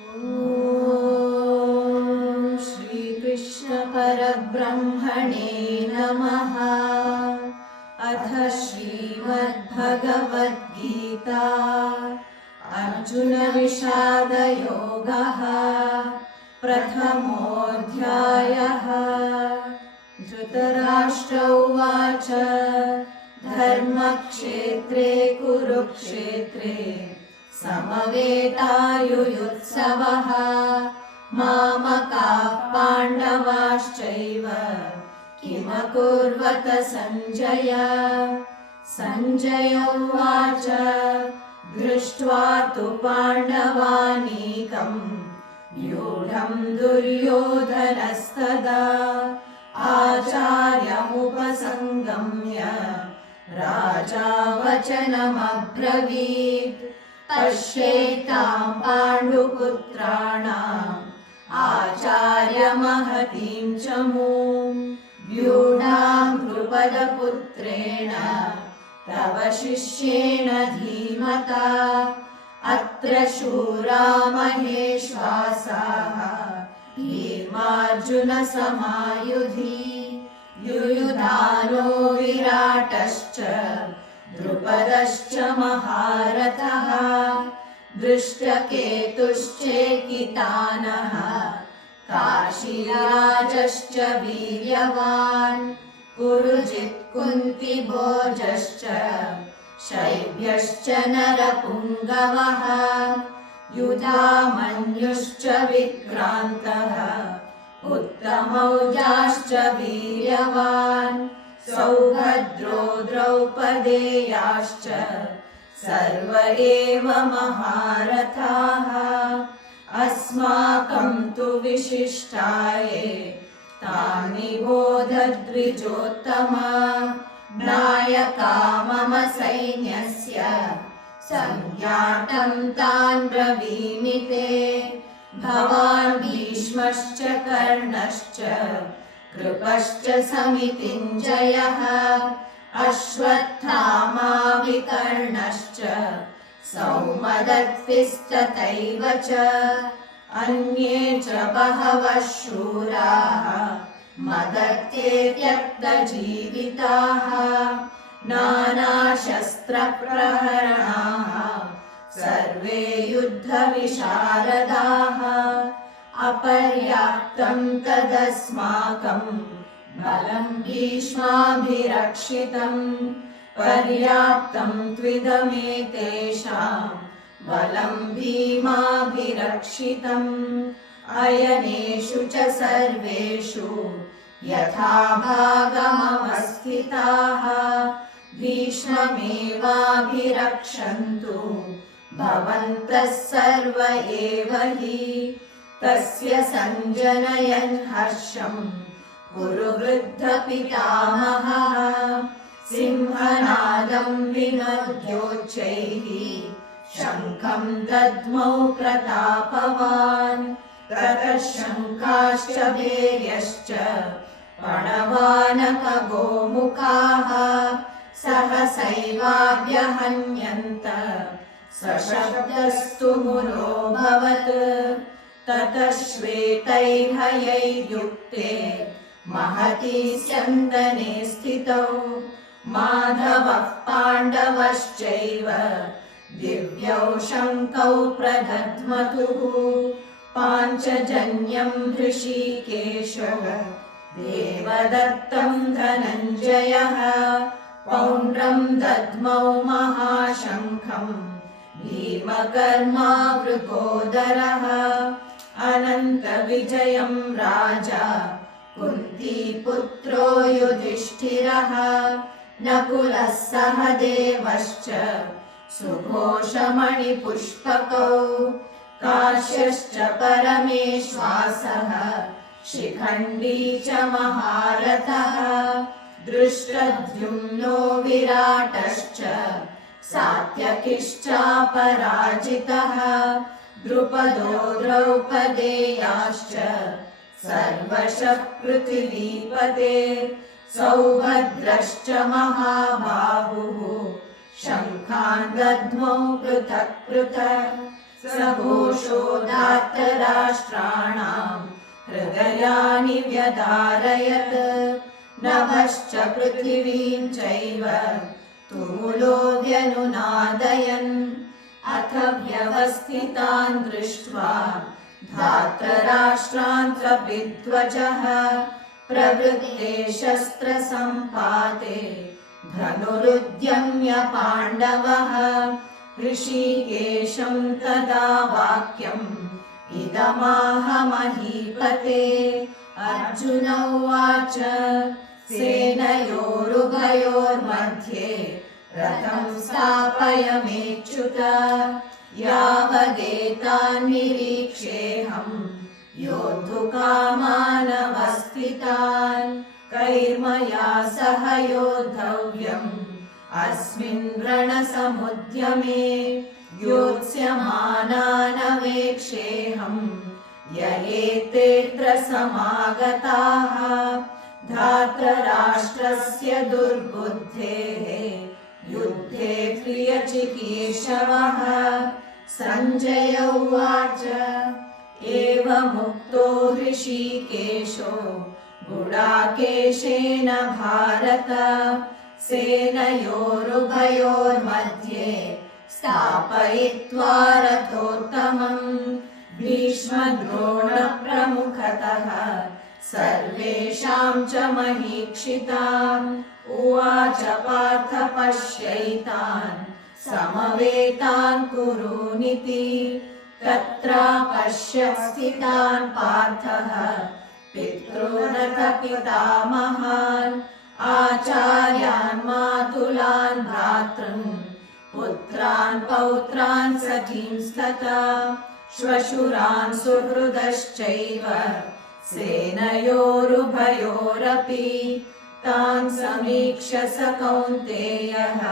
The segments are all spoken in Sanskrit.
ॐ श्रीकृष्ण परब्रह्मणे नमः। अथ श्रीमद्भगवद्गीता अर्जुन विषाद योगः। प्रथमोऽध्यायः। धृतराष्ट्र उवाच धर्मक्षेत्रे कुरुक्षेत्रे समवेतायुयुत्सवः। मामकाः पाण्डवाश्चैव किमकुर्वत सञ्जय। सञ्जय उवाच दृष्ट्वा तु पाण्डवानीकम् व्यूढम् दुर्योधनस्तदा आचार्यमुपसङ्गम्य राजा वचनमब्रवीत्। पश्येतां पाण्डुपुत्राणाम् आचार्यमहतीं च मूं व्यूढां द्रुपदपुत्रेण तव शिष्येण धीमता। अत्र शूरा महेश्वासाः भीमार्जुनसमायुधि। युयुधानो विराटश्च द्रुपदश्च महारथः। दृष्टकेतुश्चेकितानः काशीराजश्च वीर्यवान्। पुरुजित् कुन्तिभोजश्च शैब्यश्च नरपुङ्गवः। युधामन्युश्च विक्रान्तः उत्तमौजाश्च वीर्यवान्। सौभद्रो द्रौपदेयाश्च सर्व एव महारथाः। अस्माकं तु विशिष्टाये तानि बोध द्विजोत्तमा। नायका मम सैन्यस्य संज्ञातं तान् ब्रवीमि ते। भवान् भीष्मश्च कर्णश्च कृपश्च समितिञ्जयः। अश्वत्थामा विकर्णश्च सौमदत्तिस्तथैव च अन्ये च बहवः शूराः मदत्ते त्यक्तजीविताः। नानाशस्त्रप्रहरणाः सर्वे युद्धविशारदाः। अपर्याप्तं तदस्माकं बलं भीष्माभिरक्षितं। पर्याप्तं त्विदमेतेषां बलं भीमाभिरक्षितम्। अयनेषु च सर्वेषु यथा भागमवस्थिताः। भीष्ममेवाभिरक्षन्तु भवन्तः सर्व एव हि। तस्य सञ्जनयन् हर्षम् कुरुवृद्धपितामहः। सिंहनादं विनद्योच्चैः शङ्खं दद्मौ प्रतापवान्। ततः शङ्खाश्च भैर्यश्च प्रणवानकगोमुखाः सहसैवाभ्यहन्यन्त। सशब्दस्तु मुरोऽभवत्। ततः श्वेतैर्हयैर्युक्ते महती स्यन्दने स्थितौ। माधवः पाण्डवश्चैव दिव्यौ शङ्खौ प्रदध्मतुः। पाञ्चजन्यं हृषीकेशो देवदत्तं धनञ्जयः। पौण्ड्रं दद्मौ महाशङ्खं भीमकर्मा वृकोदरः। अनन्तविजयं राजा कुन्तीपुत्रो युधिष्ठिरः। नकुलः सहदेवश्च सुघोषमणिपुष्पकौ। काश्यश्च परमेश्वासः शिखण्डी च महारथः। दृष्टद्युम्नो विराटश्च सात्यकिश्चापराजितः। द्रुपदो द्रौपदेयाश्च सर्वशः पृथिवीपते। सौभद्रश्च महाबाहुः शङ्खान् दद्मौ पृथक् पृथक्। स घोषो धार्तराष्ट्राणाम् हृदयानि व्यधारयत् नभश्च पृथिवीं चैव तुमुलो व्यनुनादयन् अथ व्यवस्थितान् दृष्ट्वा धार्तराष्ट्रान् विध्वजः प्रवृत्ते शस्त्रसम्पाते धनुरुद्यम्य पाण्डवः ऋषिकेशं तदा वाक्यम् इदमाह महीपते अर्जुन उवाच सेनयोरुभयोर्मध्ये रथं स्थापयमेच्युत यावदेतान् निरीक्षेऽहं योद्धुकामानवस्थितान् कैर्मया सह योद्धव्यम् अस्मिन् रणसमुद्यमे योत्स्यमानानवेक्षेऽहं ययेतेऽत्र समागताः धार्तराष्ट्रस्य दुर्बुद्धेः युद्धे प्रियचिकीर्षवः सञ्जय उवाच एवमुक्तो ऋषिकेशो गुडाकेशेन भारत सेनयोरुभयोर्मध्ये स्थापयित्वा रथोत्तमम् भीष्मद्रोणप्रमुखतः सर्वेषां च महीक्षिताम् उवाच पार्थ पश्यैतान् समवेतान् कुरूनिति तत्र पश्य स्थितान् पार्थः पितॄनथ पितामहान् आचार्यान् मातुलान् भ्रातॄन् पुत्रान् पौत्रान् सखींस्तथा श्वशुरान् सुहृदश्चैव सेनयोरुभयोरपि तान् समीक्ष्य स कौन्तेयः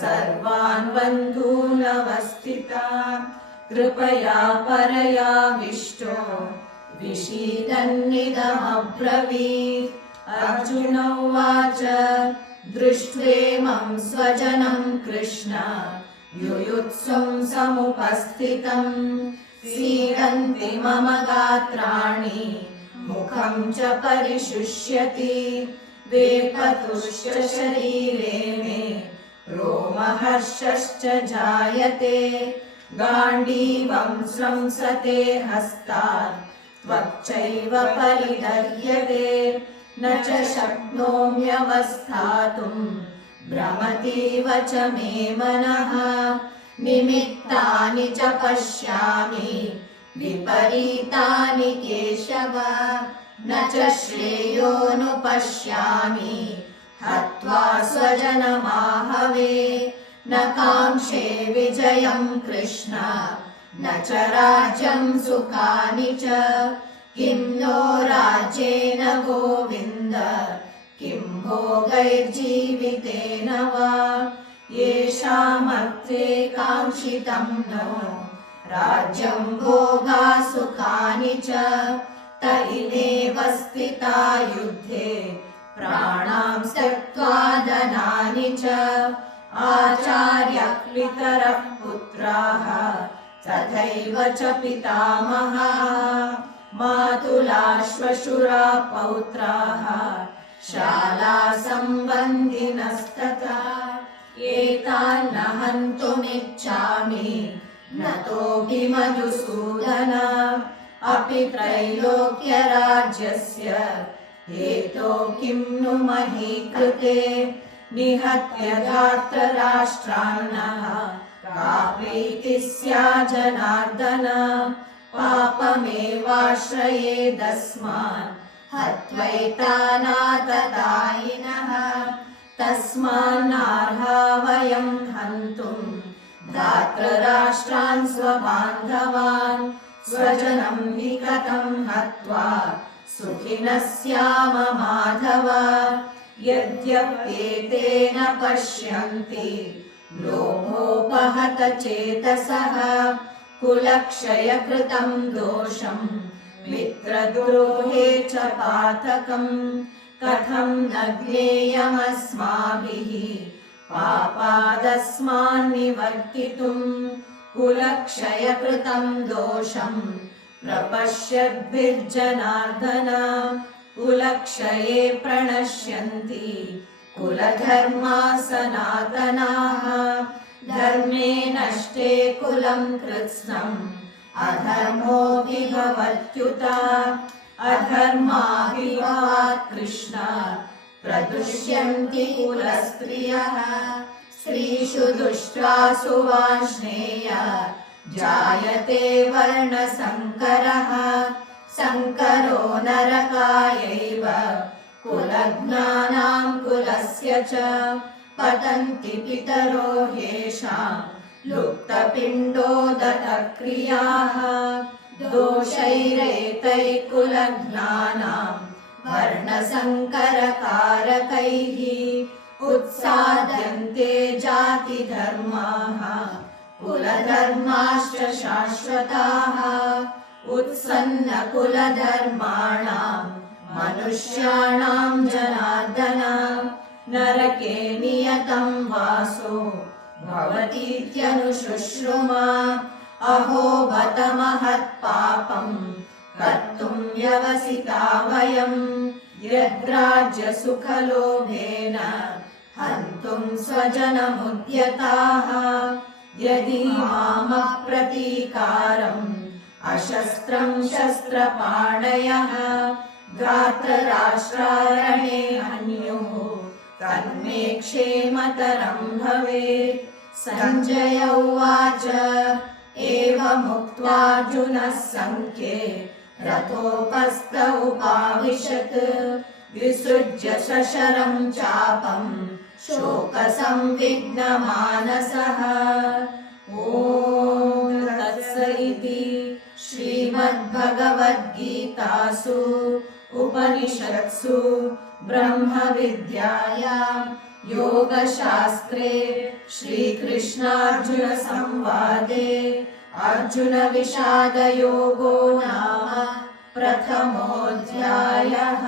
सर्वान् बन्धूनवस्थितान् कृपया परयाविष्टो विषीदन्निदमब्रवीत् अर्जुन उवाच दृष्ट्वेमं स्वजनं कृष्ण युयुत्सुं समुपस्थितम् सीदन्ति मम गात्राणि मुखं च परिशुष्यति वेपतुश्च शरीरे मे रोमहर्षश्च जायते गाण्डीवं स्रंसते हस्तात् त्वच्चैव परिदह्यते न च शक्नोम्यवस्थातुं भ्रमतीव च मे मनः निमित्तानि च पश्यामि विपरीतानि केशव न च श्रेयोनुपश्यामि हत्वा स्वजनमाहवे न काङ्क्षे विजयं कृष्ण न च राज्यं सुखानि च किं नो राज्येन गोविन्द किं भोगैर्जीवितेन वा येषामर्थे काङ्क्षितं नो राज्यं भोगा सुखानि च त इमेव स्थिता युद्धे प्राणां त्यक्त्वा धनानि च आचार्यः पितरः पुत्राः तथैव च पितामहाः मातुला श्वशुरा पौत्राः शाला सम्बन्धिनस्तथा एतान् न हन्तुमिच्छामि न तोऽपि मधुसूदन अपि त्रैलोक्यराज्यस्य हेतो किं नु मही कृते निहत्य धार्तराष्ट्रान्नः का प्रीतिः स्यात् जनार्दन पापमेवाश्रयेदस्मान् हत्वैतानाततायिनः तस्मान्नार्हा वयं हन्तुं धार्तराष्ट्रान् स्वबान्धवान् स्वजनं हि कथं हत्वा सुखिनः स्याम माधव यद्यप्येतेन पश्यन्ति लोभोपहत चेतसः कुलक्षयकृतं दोषं मित्रद्रोहे च पातकम् कथं न ज्ञेयमस्माभिः पापादस्मान् निवर्तितुम् कुलक्षयकृतं दोषं प्रपश्यद्भिर्जनार्दन कुलक्षये प्रणश्यन्ति कुलधर्मा सनातनाः धर्मे नष्टे कुलं कृत्स्नम् अधर्मोऽपि भवत्युत अधर्माभिभवात् कृष्ण प्रदुष्यन्ति कुलस्त्रियः स्त्रीषु दुष्ट्वासु वार्ष्णेय जायते वर्णसङ्करः संकरो नरकायैव कुलज्ञानां कुलस्य च पतन्ति पितरो ह्येषां लुप्तपिण्डोदकक्रियाः दोषैरेतैः कुलज्ञानां वर्णसङ्करकारकैः उत्साद्यन्ते जातिधर्माः कुलधर्माश्च शाश्वताः उत्सन्नकुलधर्माणां मनुष्याणां जनार्दन नरके नियतं वासो भवतीत्यनुशुश्रुमा अहो बत महत्पापं कर्तुं व्यवसिता वयं यद्राज्यसुखलोभेन हन्तुं स्वजनमुद्यताः यदि मामप्रतीकारम् अशस्त्रं शस्त्रपाणयः गात्रराष्ट्रारणे हन्युः तन्मे क्षेमतरं भवेत् सञ्जय उवाच एवमुक्त्वार्जुनः सङ्ख्ये रथोपस्थ उपाविशत् विसृज्य सशरं चापं शोकसंविघ्नमानसः ॐ तत्सदिति श्रीमद्भगवद्गीतासु उपनिषत्सु ब्रह्मविद्यायां योगशास्त्रे श्रीकृष्णार्जुनसंवादे अर्जुनविषादयोगो नाम प्रथमोऽध्यायः।